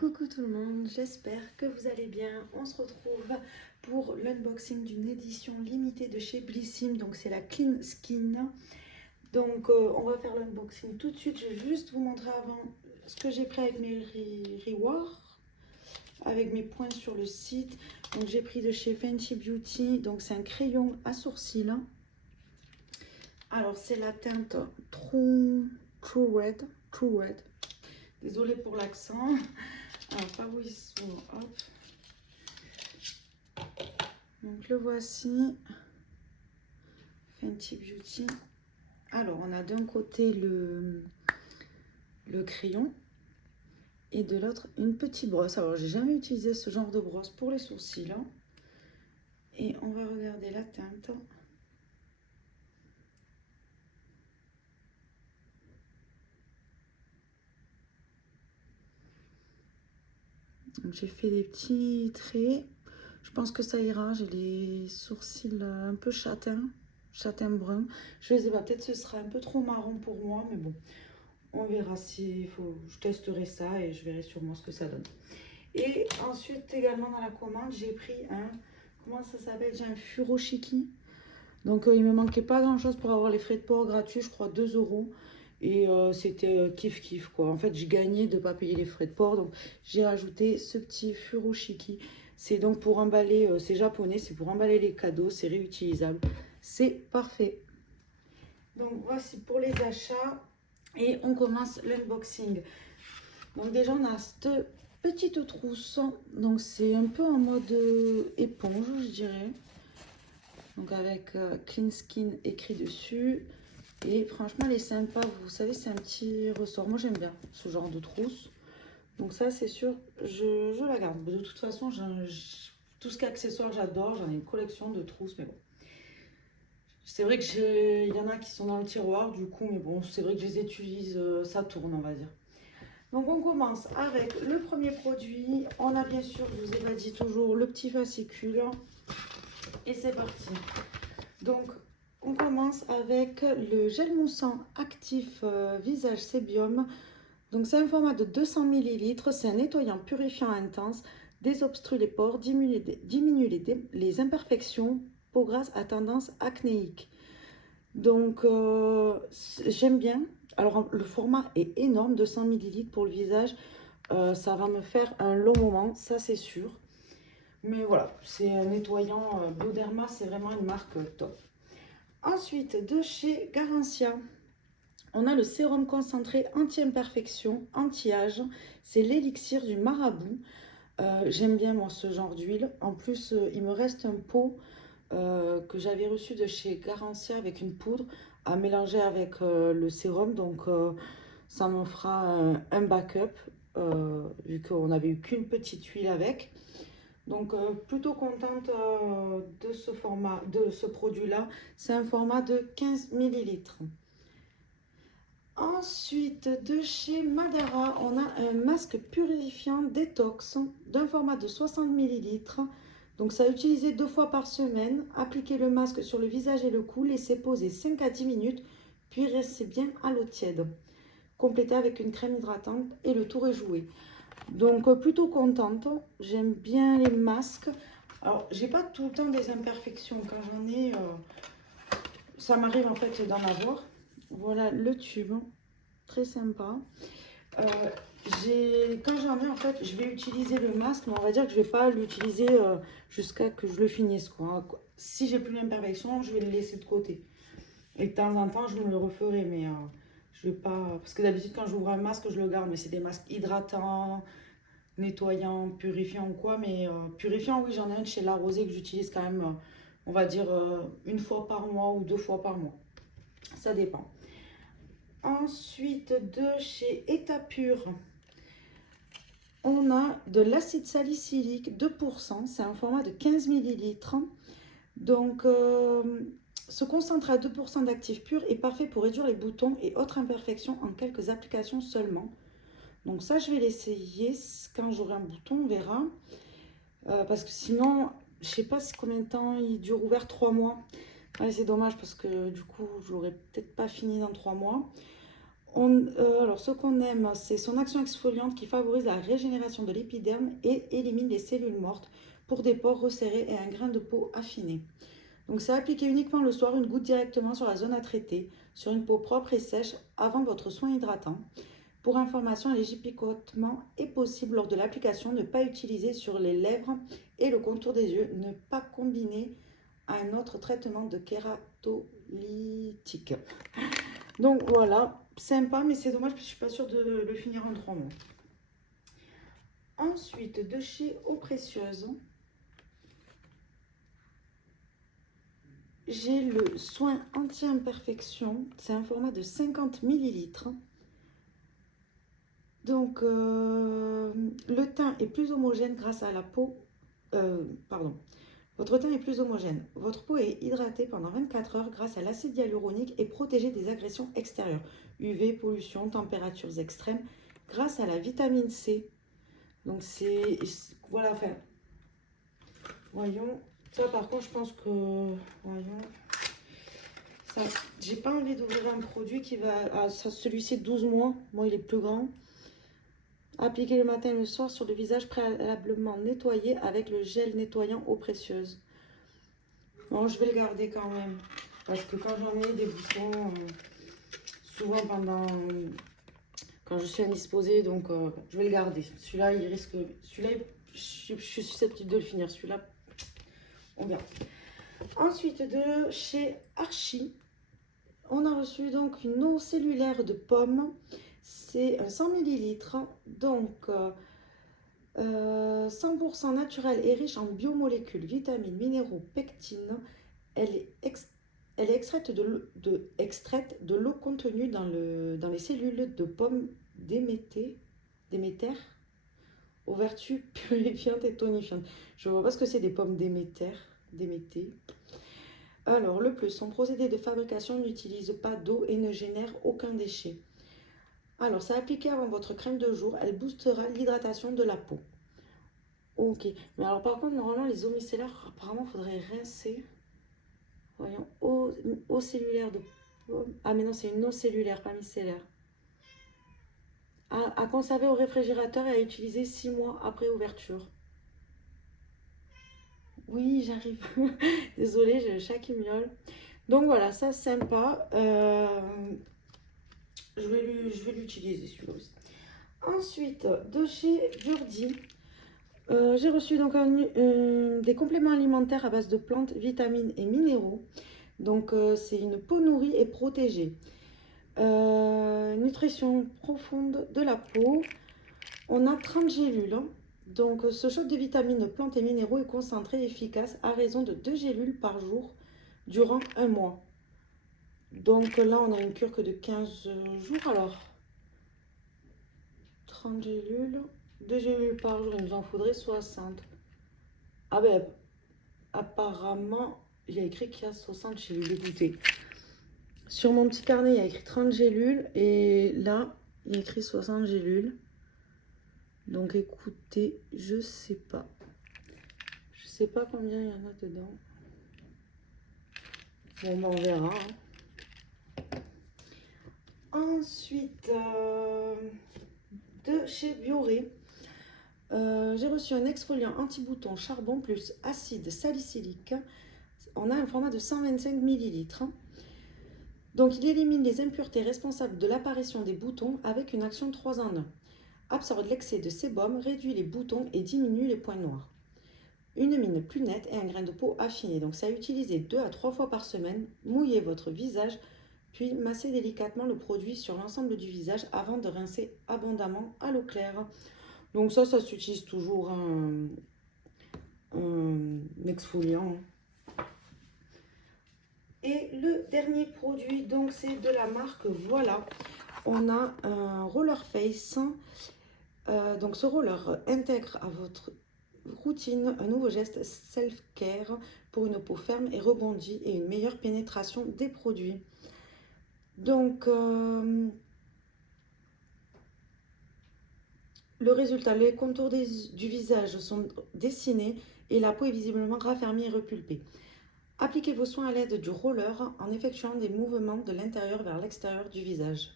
Coucou tout le monde, j'espère que vous allez bien. On se retrouve pour l'unboxing d'une édition limitée de chez Blissim, donc c'est la Clean Skin. Donc on va faire l'unboxing tout de suite. Je vais juste vous montrer avant ce que j'ai pris avec mes rewards, avec mes points sur le site. Donc j'ai pris de chez Fenty Beauty, donc c'est un crayon à sourcils. Alors c'est la teinte True Red. Désolée pour l'accent. Alors, par où ils sont, hop. Donc, le voici. Fenty Beauty. Alors, on a d'un côté le crayon et de l'autre une petite brosse. Alors, j'ai jamais utilisé ce genre de brosse pour les sourcils. Et on va regarder la teinte. Donc, j'ai fait des petits traits. Je pense que ça ira. J'ai les sourcils un peu châtain brun. Je sais pas, peut-être ce sera un peu trop marron pour moi, mais bon, on verra s'il faut. Je testerai ça et je verrai sûrement ce que ça donne. Et ensuite, également dans la commande, j'ai pris un, comment ça s'appelle? J'ai un Furoshiki. Donc, il me manquait pas grand-chose pour avoir les frais de port gratuits, je crois 2 €. Et c'était kiff quoi. En fait, j'ai gagné de ne pas payer les frais de port. Donc, j'ai rajouté ce petit Furoshiki. C'est donc pour emballer, c'est japonais, c'est pour emballer les cadeaux, c'est réutilisable. C'est parfait. Donc, voici pour les achats. Et on commence l'unboxing. Donc, déjà, on a cette petite trousse. Donc, c'est un peu en mode éponge, je dirais. Donc, avec Clean Skin écrit dessus. Et franchement, elle est sympa. Vous savez, c'est un petit ressort. Moi, j'aime bien ce genre de trousse. Donc, ça, c'est sûr, je la garde. De toute façon, tout ce qui est accessoire, j'adore. J'en ai une collection de trousses, mais bon. C'est vrai que il y en a qui sont dans le tiroir, du coup, mais bon, c'est vrai que je les utilise, ça tourne, on va dire. Donc, on commence avec le premier produit. On a bien sûr, je vous ai pas dit toujours, le petit fascicule. Et c'est parti. Donc, on commence avec le gel moussant actif visage sébium. Donc, c'est un format de 200 ml. C'est un nettoyant purifiant intense, désobstrue les pores, diminue les imperfections, peau grasse à tendance acnéique. Donc, j'aime bien. Alors, le format est énorme, 200 ml pour le visage. Ça va me faire un long moment, ça c'est sûr. Mais voilà, c'est un nettoyant Bioderma, c'est vraiment une marque top. Ensuite, de chez Garancia, on a le sérum concentré anti-imperfection, anti-âge. C'est l'élixir du marabout. J'aime bien moi ce genre d'huile. En plus, il me reste un pot que j'avais reçu de chez Garancia avec une poudre à mélanger avec le sérum. Donc, ça me fera un backup vu qu'on n'avait eu qu'une petite huile avec. Donc, plutôt contente de ce format, de ce produit-là. C'est un format de 15 ml. Ensuite, de chez Madara, on a un masque purifiant détox d'un format de 60 ml. Donc, ça a utilisé 2 fois par semaine. Appliquez le masque sur le visage et le cou, laissez poser 5 à 10 minutes, puis restez bien à l'eau tiède. Complétez avec une crème hydratante et le tour est joué. Donc, plutôt contente. J'aime bien les masques. Alors, j'ai pas tout le temps des imperfections. Quand j'en ai, ça m'arrive en fait d'en avoir. Voilà le tube. Très sympa. Quand j'en ai, en fait, je vais utiliser le masque, mais on va dire que je vais pas l'utiliser jusqu'à que je le finisse, quoi. Si j'ai plus l'imperfection, je vais le laisser de côté. Et de temps en temps, je me le referai, mais je vais pas... Parce que d'habitude, quand j'ouvre un masque, je le garde, mais c'est des masques hydratants, nettoyants, purifiants ou quoi. Mais purifiant, oui, j'en ai un de chez La Rosée que j'utilise quand même, on va dire, une fois par mois ou 2 fois par mois. Ça dépend. Ensuite, de chez Etapure, on a de l'acide salicylique 2%. C'est un format de 15 ml. Donc, ce concentré à 2% d'actifs purs est parfait pour réduire les boutons et autres imperfections en quelques applications seulement. Donc ça, je vais l'essayer quand j'aurai un bouton, on verra. Parce que sinon, je sais pas combien de temps il dure ouvert, 3 mois. Ouais, c'est dommage parce que du coup, je l'aurais peut-être pas fini dans 3 mois. Alors, ce qu'on aime, c'est son action exfoliante qui favorise la régénération de l'épiderme et élimine les cellules mortes pour des pores resserrés et un grain de peau affiné. Donc, c'est appliqué uniquement le soir, une goutte directement sur la zone à traiter, sur une peau propre et sèche avant votre soin hydratant. Pour information, un léger picotement est possible lors de l'application. Ne pas utiliser sur les lèvres et le contour des yeux. Ne pas combiner à un autre traitement de kératolytique. Donc voilà, sympa, mais c'est dommage parce que je ne suis pas sûre de le finir en 3 mois. Ensuite, de chez Eau Précieuse, j'ai le soin anti-imperfection. C'est un format de 50 ml. Donc, le teint est plus homogène grâce à la peau. Pardon. Votre teint est plus homogène. Votre peau est hydratée pendant 24 heures grâce à l'acide hyaluronique et protégée des agressions extérieures. UV, pollution, températures extrêmes, grâce à la vitamine C. Donc, c'est... Voilà, enfin... Voyons. Ça, par contre, je pense que... Voyons. Ça, j'ai pas envie d'ouvrir un produit qui va... Ah, celui-ci, 12 mois. Moi, il est plus grand. Appliquer le matin et le soir sur le visage préalablement nettoyé avec le gel nettoyant Eau Précieuse. Bon, je vais le garder quand même. Parce que quand j'en ai des boutons, souvent quand je suis indisposée, donc je vais le garder. Celui-là, il risque... Celui-là, je suis susceptible de le finir. Celui-là, on verra. Ensuite, de chez Archie, on a reçu donc une eau cellulaire de pomme. C'est 100 ml. Donc, 100% naturelle et riche en biomolécules, vitamines, minéraux, pectines. Elle est extraite de l'eau contenue dans les cellules de pommes Déméter aux vertus purifiantes et tonifiantes. Je ne vois pas ce que c'est des pommes Déméter. Alors, le plus, son procédé de fabrication n'utilise pas d'eau et ne génère aucun déchet. Alors, c'est appliqué avant votre crème de jour. Elle boostera l'hydratation de la peau. Ok. Mais alors, par contre, normalement, les eaux micellaires, apparemment, il faudrait rincer. Voyons, eau cellulaire de pomme. Ah, mais non, c'est une eau cellulaire, pas micellaire. À conserver au réfrigérateur et à utiliser 6 mois après ouverture. Oui, j'arrive. Désolée, j'ai le chat qui miaule. Donc voilà, ça sympa. Je vais l'utiliser celui-là aussi. Ensuite, de chez Biordi, j'ai reçu donc des compléments alimentaires à base de plantes, vitamines et minéraux. Donc c'est une peau nourrie et protégée. Nutrition profonde de la peau. On a 30 gélules. Donc ce shot de vitamines, plantes et minéraux est concentré et efficace à raison de 2 gélules par jour durant 1 mois. Donc là on a une cure que de 15 jours alors. 30 gélules, 2 gélules par jour, il nous en faudrait 60. Ah ben apparemment il y a écrit qu'il y a 60 gélules, écoutez. Sur mon petit carnet il y a écrit 30 gélules et là il y a écrit 60 gélules. Donc écoutez, je sais pas. Je sais pas combien il y en a dedans. Bon, ben, on verra. Ensuite, de chez Bioré, j'ai reçu un exfoliant anti-bouton charbon plus acide salicylique. On a un format de 125 ml. Donc il élimine les impuretés responsables de l'apparition des boutons avec une action 3 en 1. Absorbe l'excès de sébum, réduit les boutons et diminue les points noirs. Une mine plus nette et un grain de peau affiné. Donc c'est à utiliser 2 à 3 fois par semaine. Mouillez votre visage, puis massez délicatement le produit sur l'ensemble du visage avant de rincer abondamment à l'eau claire. Donc ça s'utilise toujours un exfoliant. Et le dernier produit, donc c'est de la marque Voilà. On a un roller face. Donc ce roller intègre à votre routine un nouveau geste self-care pour une peau ferme et rebondie et une meilleure pénétration des produits. Donc le résultat, les contours du visage sont dessinés et la peau est visiblement raffermie et repulpée. Appliquez vos soins à l'aide du roller en effectuant des mouvements de l'intérieur vers l'extérieur du visage.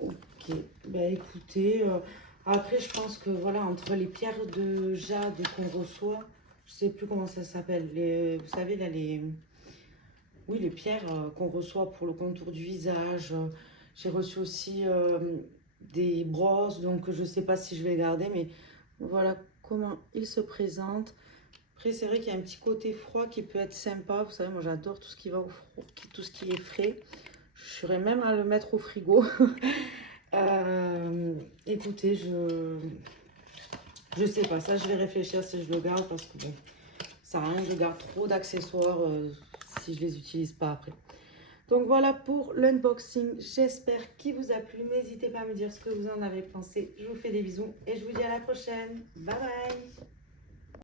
Ok, bah écoutez, après je pense que voilà, entre les pierres de jade qu'on reçoit, je sais plus comment ça s'appelle, vous savez là, oui, les pierres qu'on reçoit pour le contour du visage. J'ai reçu aussi des brosses, donc je sais pas si je vais les garder, mais voilà comment ils se présentent. Après, c'est vrai qu'il y a un petit côté froid qui peut être sympa. Vous savez, moi j'adore tout ce qui va au froid, tout ce qui est frais. Je serais même à le mettre au frigo. Euh, écoutez, je sais pas, ça je vais réfléchir si je le garde parce que bon, ça sert à rien que je garde trop d'accessoires si je les utilise pas après. Donc voilà pour l'unboxing, j'espère qu'il vous a plu. N'hésitez pas à me dire ce que vous en avez pensé. Je vous fais des bisous et je vous dis à la prochaine. Bye bye.